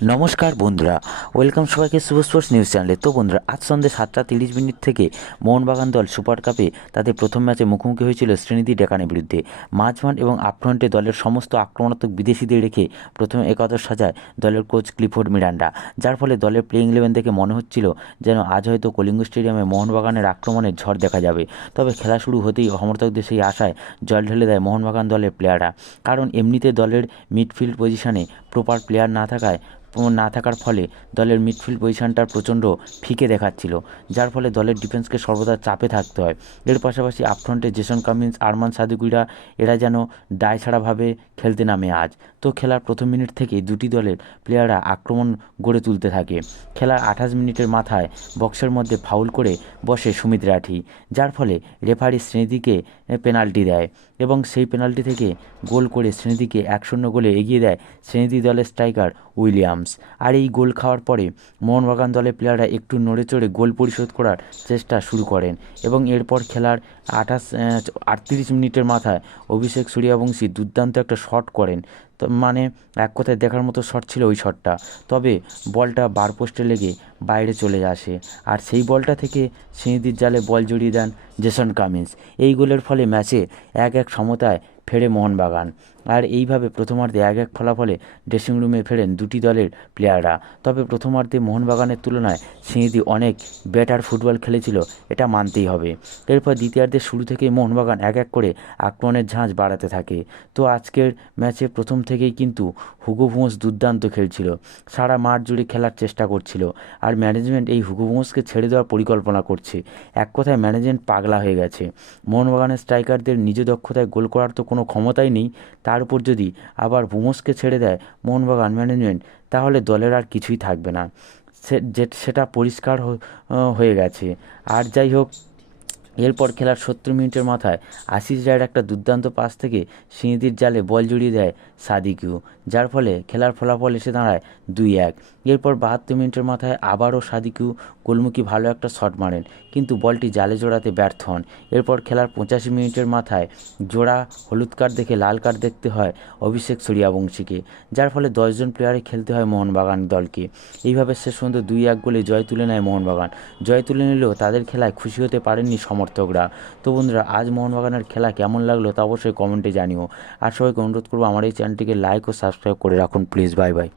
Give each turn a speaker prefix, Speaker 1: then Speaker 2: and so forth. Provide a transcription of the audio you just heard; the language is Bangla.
Speaker 1: নমস্কার বন্ধুরা, ওয়েলকাম সবাইকে শুভ স্পোর্টস নিউজ চ্যানেলে। তো বন্ধুরা, আজ সন্ধ্যে সাতটা তিরিশ মিনিট থেকে মোহনবাগান দল সুপার কাপে তাদের প্রথম ম্যাচে মুখোমুখি হয়েছিল শ্রীনিধি ডেকানের বিরুদ্ধে। মাঝমাঠ এবং আপফ্রন্টে দলের সমস্ত আক্রমণাত্মক বিদেশিদের রেখে প্রথমে একাদশ সাজায় দলের কোচ ক্লিফোর্ড মিরান্ডা। যার ফলে দলের প্লেইং ইলেভেন দেখে মনে হচ্ছিল যেন আজ হয়তো কলিঙ্গ স্টেডিয়ামে মোহনবাগানের আক্রমণের ঝড় দেখা যাবে। তবে খেলা শুরু হতেই সমর্থকদের সেই আশায় জল ঢেলে দেয় মোহনবাগান দলের প্লেয়াররা কারণ এমনিতে দলের মিডফিল্ড পজিশনে প্রপার প্লেয়ার না থাকায় না থাকার ফলে দলের মিডফিল্ড পজিশনটার প্রচণ্ড ফিকে দেখাচ্ছিল, যার ফলে দলের ডিফেন্সকে সর্বদা চাপে থাকতে হয়। এর পাশাপাশি আপফ্রন্টে জেসন কামিন্স আরমান সাদিকুইরা এরা যেন দায় ছাড়াভাবে খেলতে নামে আজ। তো খেলার প্রথম মিনিট থেকেই দুটি দলের প্লেয়াররা আক্রমণ গড়ে তুলতে থাকে। খেলার আঠাশ মিনিটের মাথায় বক্সের মধ্যে ফাউল করে বসে সুমিত রাঠি, যার ফলে রেফারি শ্রেণীদিকে পেনাল্টি দেয় এবং সেই পেনাল্টি থেকে গোল করে শ্রেণীদিকে এক শূন্য গোলে এগিয়ে দেয় শ্রেণীদি দলের স্ট্রাইকার উইলিয়ামস। আর এই গোল খাওয়ার পরে মোহনবাগান দলের প্লেয়াররা একটু নড়ে চড়ে গোল পরিশোধ করার চেষ্টা শুরু করেন এবং এরপর খেলার আঠাশ আটত্রিশ মিনিটের মাথায় অভিষেক সূর্যবংশী দুর্দান্ত একটা শট করেন। মানে এক কথায় দেখার মতো শট ছিল ওই শটটা তবে বলটা বার পোস্টে লেগে বাইরে চলে আসে। আর সেই বলটা থেকে সিঁড়িদির জালে বল জড়িয়ে দেন জেসন কামিন্স। এই গোলের ফলে ম্যাচে এক এক সমতায় ফেরে মোহনবাগান। আর এইভাবে প্রথমার্ধে এক এক ফলাফলে ড্রেসিং রুমে ফেরেন দুটি দলের প্লেয়াররা তবে প্রথমার্ধে মোহনবাগানের তুলনায় সিঁড়ি অনেক বেটার ফুটবল খেলেছিল, এটা মানতেই হবে। এরপর দ্বিতীয়ার্ধের শুরু থেকেই মোহনবাগান এক এক করে আক্রমণের ঝাঁজ বাড়াতে থাকে। তো আজকের ম্যাচে প্রথম থেকেই কিন্তু হুগো ভুঁস দুর্দান্ত খেলছিল, সারা মাঠ জুড়ে খেলার চেষ্টা করছিল, আর ম্যানেজমেন্ট এই হুগো ভুঁসকে ছেড়ে দেওয়ার পরিকল্পনা করছে। এক কথায় ম্যানেজমেন্ট পাগলা হয়ে গেছে। মোহনবাগানের স্ট্রাইকারদের নিজ দক্ষতায় গোল করার তো কোনো ক্ষমতাই নেই, তার উপর যদি আবার বুমসকে ছেড়ে দেয় মোহনবাগান ম্যানেজমেন্ট, তাহলে দলের আর কিছুই থাকবে না। সেটা পরিষ্কার হয়ে গেছে। আর যাই হোক এরপর খেলার সত্তর মিনিটের মাথায় আশিস রায়ের একটা দুর্দান্ত পাস থেকে সিঁড়ির জালে বল জড়িয়ে দেয় সাদিকিউ, যার ফলে খেলার ফলাফল এসে দাঁড়ায় দুই এক। এরপর বাহাত্তর মিনিটের মাথায় আবারও সাদিকিউ গোলমুখী ভালো একটা শট মারেন, কিন্তু বলটি জালে জোড়াতে ব্যর্থ হন। এরপর খেলার পঁচাশি মিনিটের মাথায় জোড়া হলুদ কার্ড দেখে লাল কার্ড দেখতে হয় অভিষেক সূর্যবংশীকে, যার ফলে দশজন প্লেয়ারে খেলতে হয় মোহনবাগান দলকে। এইভাবে শেষ পর্যন্ত দুই এক গোলে জয় তুলে নেয় মোহনবাগান। জয় তুলে নিলেও তাদের খেলায় খুশি হতে পারেননি সমর্থকরা। তো বন্ধুরা, আজ মোহনবাগানের খেলা কেমন লাগল তা অবশ্যই কমেন্টে জানিও। আর সবাইকে অনুরোধ করব আমার এই চ্যানেলটিকে লাইক ও সাবস্ক্রাইব করে রাখুন প্লিজ বাই বাই